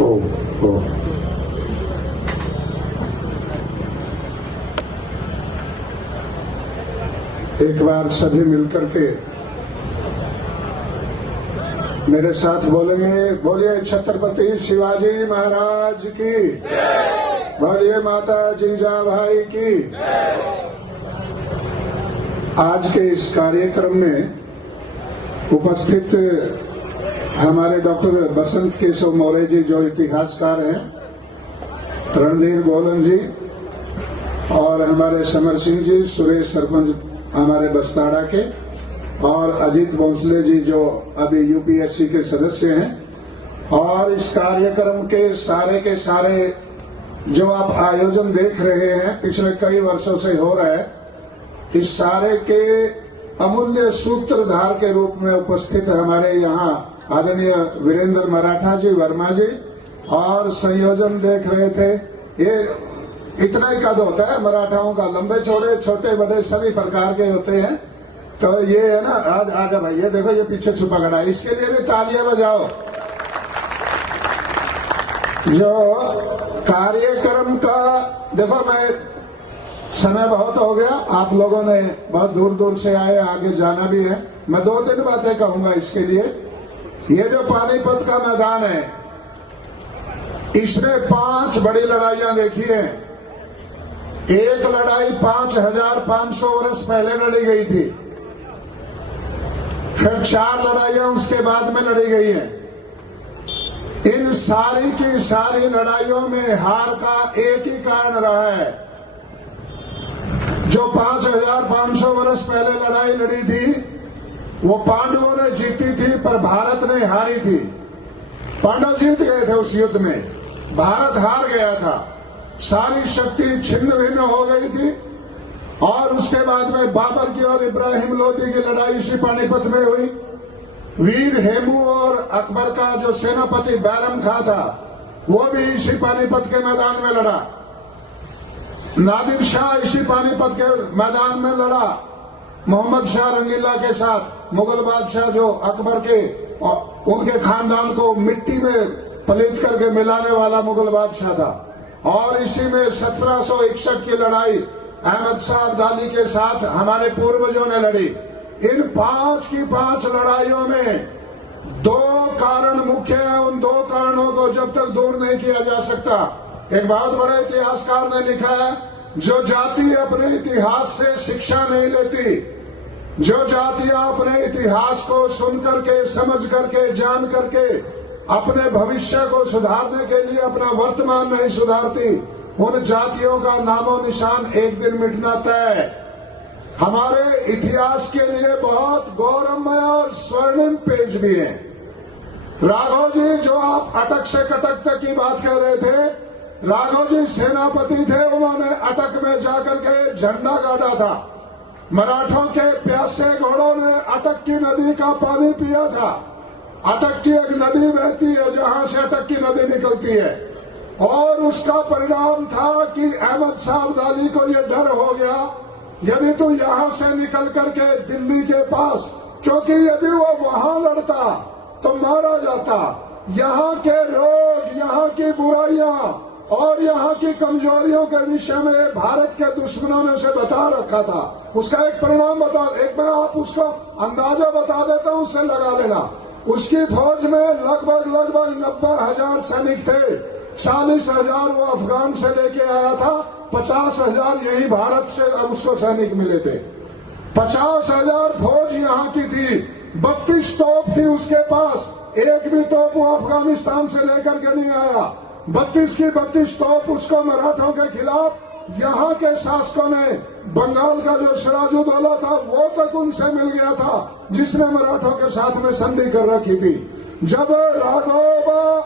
ओ, ओ। एक बार सभी मिलकर के मेरे साथ बोलेंगे, बोलिए छत्रपति शिवाजी महाराज की, बोलिए माता जीजाभाई की। आज के इस कार्यक्रम में उपस्थित हमारे डॉक्टर बसंत केशव मौर्य जी जो इतिहासकार हैं, रणधीर गोलन जी और हमारे समर सिंह जी, सुरेश सरपंच हमारे बस्ताड़ा के, और अजीत भोंसले जी जो अभी यूपीएससी के सदस्य हैं, और इस कार्यक्रम के सारे जो आप आयोजन देख रहे हैं पिछले कई वर्षों से हो रहा है, इस सारे के अमूल्य सूत्रधार के रूप में उपस्थित हमारे यहाँ आदरणीय वीरेंद्र मराठा जी, वर्मा जी, और संयोजन देख रहे थे। ये इतना ही कद होता है मराठाओं का, लंबे चौड़े छोटे बड़े सभी प्रकार के होते हैं। तो ये है ना, आज आजा भाई, ये देखो ये पीछे छुपा खड़ा है, इसके लिए भी तालियां बजाओ। जो कार्यक्रम का देखो, मैं समय बहुत हो गया, आप लोगों ने बहुत दूर दूर से आए, आगे जाना भी है। मैं 2-3 बातें कहूंगा इसके लिए। ये जो पानीपत का मैदान है, इसने 5 बड़ी लड़ाइयां देखी हैं। एक लड़ाई 5500 वर्ष पहले लड़ी गई थी, फिर 4 लड़ाइयां उसके बाद में लड़ी गई हैं। इन सारी की सारी लड़ाइयों में हार का एक ही कारण रहा है। जो 5500 वर्ष पहले लड़ाई लड़ी थी वो पांडवों ने जीती थी, पर भारत ने हारी थी। पांडव जीत गए थे उस युद्ध में, भारत हार गया था। सारी शक्ति छिन्न भिन्न हो गई थी, और उसके बाद में बाबर की और इब्राहिम लोदी की लड़ाई इसी पानीपत में हुई। वीर हेमू और अकबर का जो सेनापति बैरम खां था, वो भी इसी पानीपत के मैदान में लड़ा। नादिर शाह इसी पानीपत के मैदान में लड़ा मोहम्मद शाह रंगीला के साथ। मुगल बादशाह जो अकबर के उनके खानदान को मिट्टी में पलीत करके मिलाने वाला मुगल बादशाह था। और इसी में 1761 की लड़ाई अहमद शाह अब्दाली के साथ हमारे पूर्वजों ने लड़ी। इन 5 की 5 लड़ाइयों में 2 कारण मुख्य हैं। उन 2 कारणों को जब तक दूर नहीं किया जा सकता। एक बहुत बड़े इतिहासकार ने लिखा है, जो जाति अपने इतिहास से शिक्षा नहीं लेती, जो जातियां अपने इतिहास को सुन करके, समझ करके, जान करके अपने भविष्य को सुधारने के लिए अपना वर्तमान नहीं सुधारती, उन जातियों का नामो निशान एक दिन मिटना तय। हमारे इतिहास के लिए बहुत गौरवमय और स्वर्णिम पेज भी है। राघव जी, जो आप अटक से कटक तक की बात कर रहे थे, राघव जी सेनापति थे, उन्होंने अटक में जाकर के झंडा गाड़ा था। मराठों के प्यासे घोड़ों ने अटक की नदी का पानी पिया था। अटक की एक नदी बहती है जहां से अटक की नदी निकलती है, और उसका परिणाम था कि अहमद शाह अब्दाली को यह डर हो गया, यदि तो यहां से निकल करके दिल्ली के पास, क्योंकि यदि वो वहां लड़ता तो मारा जाता। यहाँ के रोग, यहाँ की बुराइयां और यहाँ की कमजोरियों के विषय में भारत के दुश्मनों ने उसे बता रखा था। उसका एक परिणाम मैं आप उसका अंदाजा बता देता हूँ, उससे लगा लेना। उसकी फौज में लगभग 90,000 सैनिक थे। 40,000 वो अफगान से लेके आया था, 50,000 यही भारत से उसको सैनिक मिले थे। 50,000 फौज यहाँ की थी। 32 तोप थी उसके पास, एक भी तोप वो अफगानिस्तान से लेकर के नहीं आया। 32 की 32 तोप उसको मराठों के खिलाफ यहाँ के शासकों ने, बंगाल का जो सिराजुद्दौला था वो तक उनसे मिल गया था, जिसने मराठों के साथ में संधि कर रखी थी। जब राघव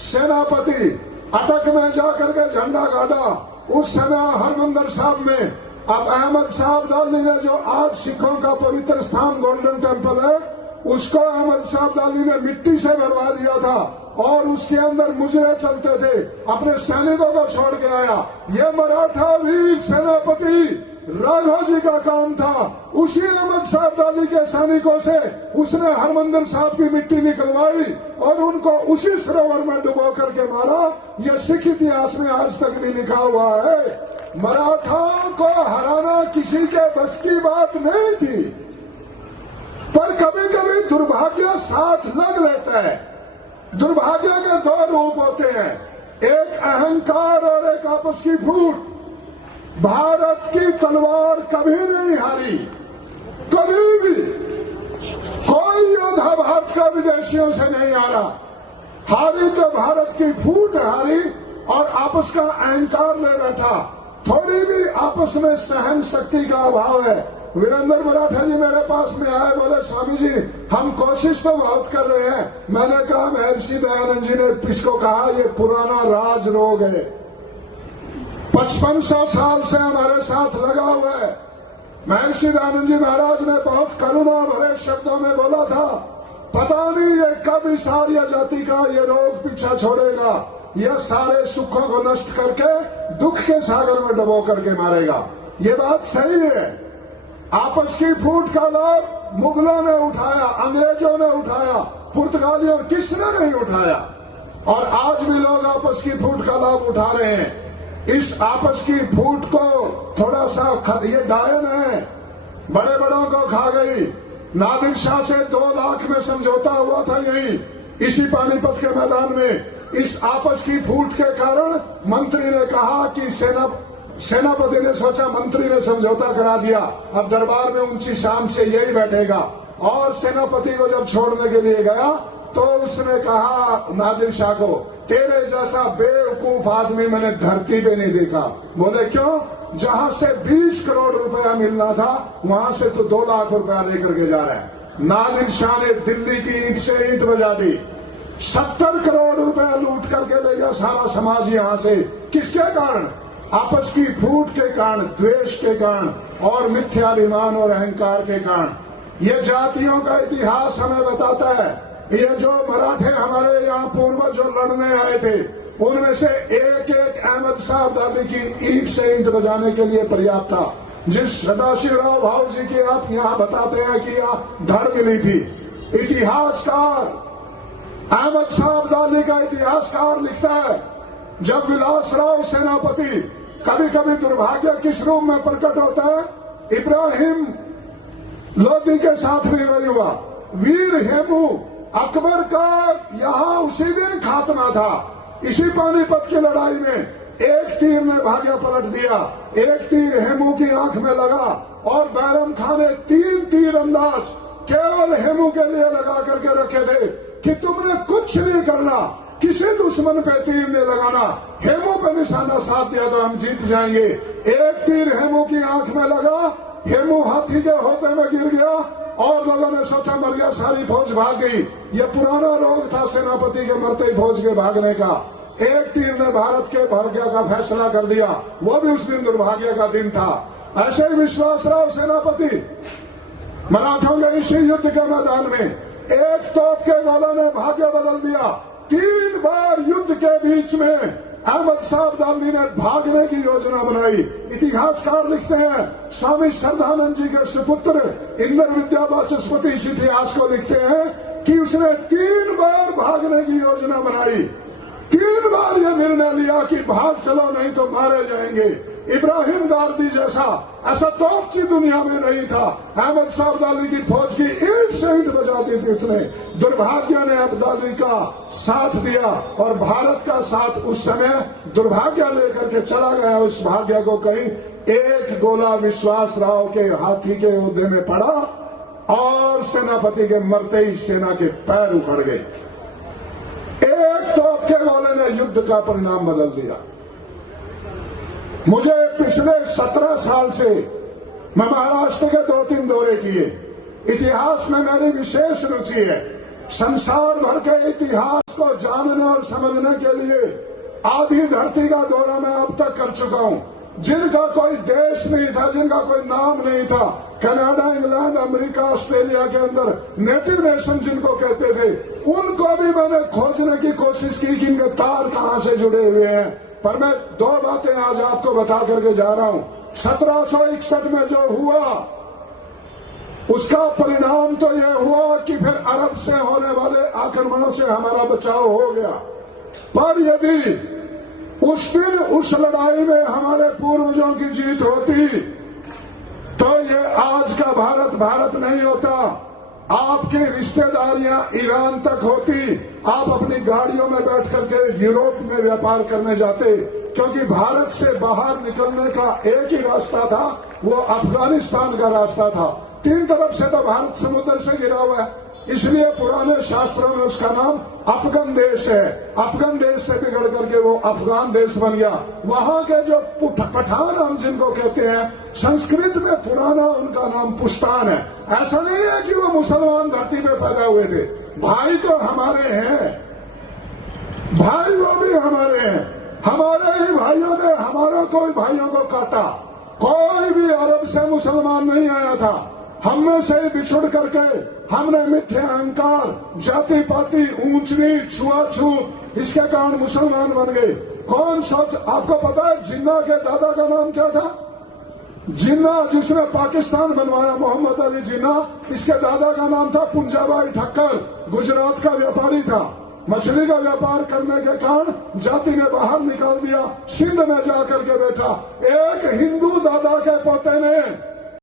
सेनापति अटक में जाकर के झंडा गाड़ा, उस समय हरमंदिर साहब में अब अहमद शाह अब्दाली ने, जो आज सिखों का पवित्र स्थान गोल्डन टेम्पल है, उसको अहमद शाह अब्दाली ने मिट्टी से भरवा दिया था, और उसके अंदर मुजरे चलते थे। अपने सैनिकों को छोड़ के आया। ये मराठा वीर सेनापति राघव जी का काम था। उसी अहमद साहब दाली के सैनिकों से उसने हरमंदिर साहब की मिट्टी निकलवाई और उनको उसी सरोवर में डुबो करके मारा। यह सिख इतिहास में आज तक भी लिखा हुआ है। मराठाओं को हराना किसी के बस की बात नहीं थी, पर कभी कभी दुर्भाग्य साथ लग लेता है। दुर्भाग्य के दो रूप होते हैं, एक अहंकार और एक आपस की फूट। भारत की तलवार कभी नहीं हारी, कभी भी। कोई योद्धा भारत का विदेशियों से नहीं हारा। हारी तो भारत की फूट हारी और आपस का अहंकार ले बैठा। थोड़ी भी आपस में सहन शक्ति का अभाव है। वीरेंद्र मराठा जी मेरे पास में आए, बोले स्वामी जी हम कोशिश तो बहुत कर रहे हैं। मैंने कहा महर्षि दयानंद जी ने इसको कहा ये पुराना राज रोग है, 5500 साल से हमारे साथ लगा हुआ है। महर्षि दयानंद जी महाराज ने बहुत करुणा भरे शब्दों में बोला था, पता नहीं ये कब इस आर्य जाति का ये रोग पीछा छोड़ेगा, यह सारे सुखों को नष्ट करके दुख के सागर में डुबो करके मारेगा। ये बात सही है। आपस की फूट का लाभ मुगलों ने उठाया, अंग्रेजों ने उठाया, पुर्तगालियों किसने नहीं उठाया। और आज भी लोग आपस की फूट का लाभ उठा रहे हैं। इस आपस की फूट को थोड़ा सा ये डायन है, बड़े बड़ों को खा गई। नादिर शाह से 2 लाख में समझौता हुआ था यही इसी पानीपत के मैदान में। इस आपस की फूट के कारण मंत्री ने कहा कि सेनापति ने सोचा मंत्री ने समझौता करा दिया, अब दरबार में ऊंची शान से यही बैठेगा। और सेनापति को जब छोड़ने के लिए गया तो उसने कहा नादिर शाह को, तेरे जैसा बेवकूफ आदमी मैंने धरती पे नहीं देखा। बोले क्यों? जहां से 20 करोड़ रुपया मिलना था वहां से तो 2 लाख रुपया लेकर के जा रहे हैं। नादिर शाह ने दिल्ली की ईंट से ईंट बजा दी, 70 करोड़ रुपया लूट करके ले गया सारा समाज यहां से। किसके कारण? आपस की फूट के कारण, द्वेष के कारण और मिथ्याभिमान और अहंकार के कारण। ये जातियों का इतिहास हमें बताता है। ये जो मराठे हमारे यहाँ पूर्वज जो लड़ने आए थे उनमें से एक एक अहमद साहब दाली की ईंट से ईंट बजाने के लिए पर्याप्त था। जिस सदाशिवराव भाऊ जी की आप यहाँ बताते हैं कि यहाँ धड़ मिली थी, इतिहासकार अहमद साहब दाली का इतिहासकार लिखता है, जब विलासराव सेनापति कभी कभी दुर्भाग्य किस रूप में प्रकट होता है, इब्राहिम लोधी के साथ भी वही हुआ। वीर हेमू अकबर का यहाँ उसी दिन खात्मा था। इसी पानीपत की लड़ाई में एक तीर ने भाग्य पलट दिया। एक तीर हेमू की आंख में लगा और बैरम खान ने 3 तीर अंदाज केवल हेमू के लिए लगा करके रखे थे कि तुमने कुछ नहीं करना, किसी दुश्मन पे तीर नहीं लगाना, हेमू पे निशाना साध दिया तो हम जीत जाएंगे। एक तीर हेमू की आंख में लगा, हेमू हाथी के होते में गिर गया और लोगों ने सोचा मर गया, सारी फौज भाग गई। ये पुराना रोग था सेनापति के मरते ही फौज के भागने का। एक तीर ने भारत के भाग्य का फैसला कर दिया, वो भी उस दिन दुर्भाग्य का दिन था। ऐसे ही विश्वासराव सेनापति मराठों के इसी युद्ध के मैदान में एक तोप के गोले ने भाग्य बदल दिया। 3 बार युद्ध के बीच में अहमद साहब दाली ने भागने की योजना बनाई। इतिहासकार लिखते हैं, स्वामी श्रद्धानंद जी के सुपुत्र इंद्र विद्या वाचस्पति इस इतिहास को लिखते हैं कि उसने 3 बार भागने की योजना बनाई। 3 बार यह निर्णय लिया कि भाग चलो नहीं तो मारे जाएंगे। इब्राहिम गारदी जैसा ऐसा तोपची दुनिया में नहीं था। अहमद साहब दाली की फौज की ईंट से ईंट बजा दी थी उसने। दुर्भाग्य ने अब्दाली का साथ दिया और भारत का साथ उस समय दुर्भाग्य लेकर के चला गया। उस भाग्य को कहीं एक गोला विश्वास राव के हाथी के उद्दे में पड़ा और सेनापति के मरते ही सेना के पैर उखड़ गए। एक तोप के गोले ने युद्ध का परिणाम बदल दिया। मुझे पिछले 17 साल से मैं महाराष्ट्र के 2-3 दौरे किए। इतिहास में मेरी विशेष रुचि है। संसार भर के इतिहास को जानने और समझने के लिए आधी धरती का दौरा मैं अब तक कर चुका हूँ। जिनका कोई देश नहीं था, जिनका कोई नाम नहीं था, कनाडा, इंग्लैंड, अमेरिका, ऑस्ट्रेलिया के अंदर नेटिव नेशन जिनको कहते थे, उनको भी मैंने खोजने की कोशिश की कि इनके तार कहाँ से जुड़े हुए हैं। पर मैं 2 बातें आज आपको बता करके जा रहा हूँ। 1761 में जो हुआ उसका परिणाम तो यह हुआ कि फिर अरब से होने वाले आक्रमणों से हमारा बचाव हो गया। पर यदि उस दिन उस लड़ाई में हमारे पूर्वजों की जीत होती तो ये आज का भारत भारत नहीं होता। आपकी रिश्तेदारियां ईरान तक होती, आप अपनी गाड़ियों में बैठ करके यूरोप में व्यापार करने जाते, क्योंकि भारत से बाहर निकलने का एक ही रास्ता था, वो अफगानिस्तान का रास्ता था। तीन तरफ से तो भारत समुद्र से घिरा हुआ है, इसलिए पुराने शास्त्रों में उसका नाम अफगान देश है। अफगान देश से बिगड़ करके वो अफगान देश बन गया। वहां के जो पठान हम जिनको कहते हैं, संस्कृत में पुराना उनका नाम पुश्तान है। ऐसा नहीं है कि वो मुसलमान धरती पे पैदा हुए थे, भाई तो हमारे हैं, भाई वो भी हमारे हैं। हमारे ही भाइयों ने हमारे कोई भाइयों को काटा। कोई भी अरब से मुसलमान नहीं आया था। हम में से बिछुड़ करके हमने मिथ्या अहंकार, जाति पाति, ऊंच नीच, छुआछूत, इसके कारण मुसलमान बन गए। कौन सोच, आपको पता है जिन्ना के दादा का नाम क्या था? जिन्ना जिसने पाकिस्तान बनवाया, मोहम्मद अली जिन्ना, इसके दादा का नाम था पुंजाबाई ठक्कर। गुजरात का व्यापारी था। मछली का व्यापार करने के कारण जाति ने बाहर निकाल दिया, सिंध में जाकर के बैठा। एक हिंदू दादा के पोते ने